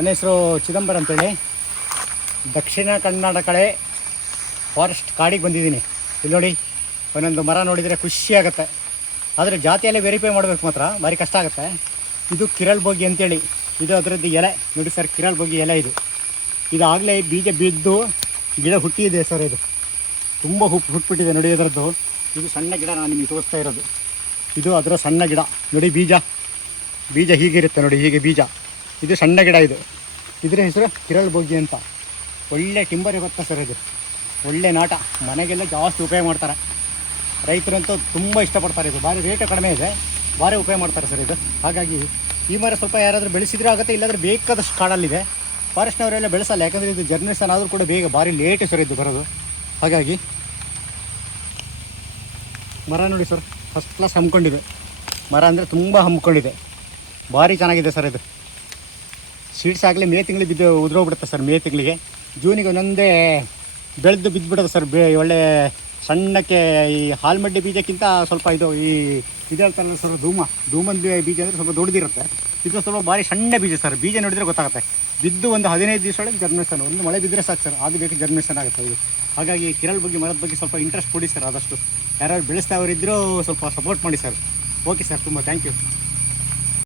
ನನ್ನ ಹೆಸರು ಚಿದಂಬರ ಅಂತೇಳಿ. ದಕ್ಷಿಣ ಕನ್ನಡ ಕಡೆ ಫಾರೆಸ್ಟ್ ಕಾಡಿಗೆ ಬಂದಿದ್ದೀನಿ. ಇಲ್ಲಿ ನೋಡಿ, ಒಂದೊಂದು ಮರ ನೋಡಿದರೆ ಖುಷಿ ಆಗುತ್ತೆ. ಆದರೆ ಜಾತಿಯಲ್ಲೇ ವೆರಿಫೈ ಮಾಡಬೇಕು ಮಾತ್ರ ಭಾರಿ ಕಷ್ಟ ಆಗುತ್ತೆ. ಇದು ಕಿರಳ್ ಬೋಗಿ ಅಂತೇಳಿ, ಇದು ಅದರದ್ದು ಎಲೆ ನೋಡಿ ಸರ್, ಕಿರಳ್ ಬೋಗಿ ಎಲೆ ಇದು. ಇದಾಗಲೇ ಬೀಜ ಬಿದ್ದು ಗಿಡ ಹುಟ್ಟಿದೆ ಸರ್. ಇದು ತುಂಬ ಹುಟ್ಬಿಟ್ಟಿದೆ ನೋಡಿ ಅದರದ್ದು. ಇದು ಸಣ್ಣ ಗಿಡ ನಾನು ನಿಮಗೆ ತೋರಿಸ್ತಾ ಇರೋದು. ಇದು ಅದರ ಸಣ್ಣ ಗಿಡ ನೋಡಿ. ಬೀಜ ಹೀಗಿರುತ್ತೆ ನೋಡಿ, ಹೀಗೆ ಬೀಜ. ಇದು ಸಣ್ಣ ಗಿಡ. ಇದರ ಹೆಸರು ಕಿರಳ್ ಬೋಗಿ ಅಂತ. ಒಳ್ಳೆ ಟಿಂಬರ್ ಇರುತ್ತೆ ಸರ್. ಇದು ಒಳ್ಳೆ ನಾಟ, ಮನೆಗೆಲ್ಲ ಜಾಸ್ತಿ ಉಪಯೋಗ ಮಾಡ್ತಾರೆ. ರೈತರಂತೂ ತುಂಬ ಇಷ್ಟಪಡ್ತಾರೆ. ಇದು ಭಾರಿ ರೇಟು ಕಡಿಮೆ ಇದೆ, ಭಾರಿ ಉಪಯೋಗ ಮಾಡ್ತಾರೆ ಸರ್ ಇದು. ಹಾಗಾಗಿ ಈ ಮರ ಸ್ವಲ್ಪ ಯಾರಾದರೂ ಬೆಳೆಸಿದ್ರೆ ಆಗುತ್ತೆ, ಇಲ್ಲಾಂದರೆ ಬೇಕಾದಷ್ಟು ಕಾಡಲ್ಲಿದೆ. ಫಾರೆಸ್ಟ್ನವರೆಲ್ಲ ಬೆಳೆಸಲ್ಲ, ಯಾಕಂದರೆ ಇದು ಜರ್ನೇಷನ್ ಆದರೂ ಕೂಡ ಬೇಗ ಭಾರಿ ಲೇಟ್ ಸರ್ ಇದು ಬರೋದು. ಹಾಗಾಗಿ ಮರ ನೋಡಿ ಸರ್, ಫಸ್ಟ್ ಕ್ಲಾಸ್ ಹಮ್ಮಿಕೊಂಡಿದೆ ಮರ, ಅಂದರೆ ತುಂಬ ಹಮ್ಮಿಕೊಂಡಿದೆ, ಭಾರಿ ಚೆನ್ನಾಗಿದೆ ಸರ್. ಇದು ಸೀಡ್ಸ್ ಆಗಲಿ ಮೇ ತಿಂಗಳಿಗೆ ಬಿದ್ದು ಉದುರೋಗ್ಬಿಡುತ್ತೆ ಸರ್. ಮೇ ತಿಂಗಳಿಗೆ, ಜೂನಿಗೆ ಒಂದೊಂದೇ ಬೆಳೆದು ಬಿದ್ದುಬಿಡುತ್ತೆ ಸರ್. ಒಳ್ಳೆ ಸಣ್ಣಕ್ಕೆ ಈ ಹಾಲ್ಮಡ್ಡಿ ಬೀಜಕ್ಕಿಂತ ಸ್ವಲ್ಪ ಇದು ಹೇಳ್ತಾರಲ್ಲ ಸರ್, ಧೂಮನ್ ಬೀಜ ಅಂದರೆ ಸ್ವಲ್ಪ ದೊಡ್ಡದಿರುತ್ತೆ. ಇದು ಸ್ವಲ್ಪ ಭಾರಿ ಸಣ್ಣ ಬೀಜ ಸರ್. ಬೀಜ ನೋಡಿದರೆ ಗೊತ್ತಾಗುತ್ತೆ. ಬಿದ್ದು ಒಂದು 15 ದಿವಸ ಒಳಗೆ ಜರ್ಮಿನೇಷನ್, ಒಂದು ಮಳೆ ಬಿದ್ದರೆ ಸಾಕು ಸರ್, ಅದು ಬೇಕು ಜರ್ಮಿನೇಷನ್ ಆಗುತ್ತೆ ಇದು. ಹಾಗಾಗಿ ಕಿರಳ್ ಬಗ್ಗೆ, ಮರದ ಬಗ್ಗೆ ಸ್ವಲ್ಪ ಇಂಟ್ರೆಸ್ಟ್ ಕೊಡಿ ಸರ್. ಆದಷ್ಟು ಯಾರು ಬೆಳೆಸ್ತಾವರಿದ್ದರೂ ಸ್ವಲ್ಪ ಸಪೋರ್ಟ್ ಮಾಡಿ ಸರ್. ಓಕೆ ಸರ್, ತುಂಬ ಥ್ಯಾಂಕ್ ಯು.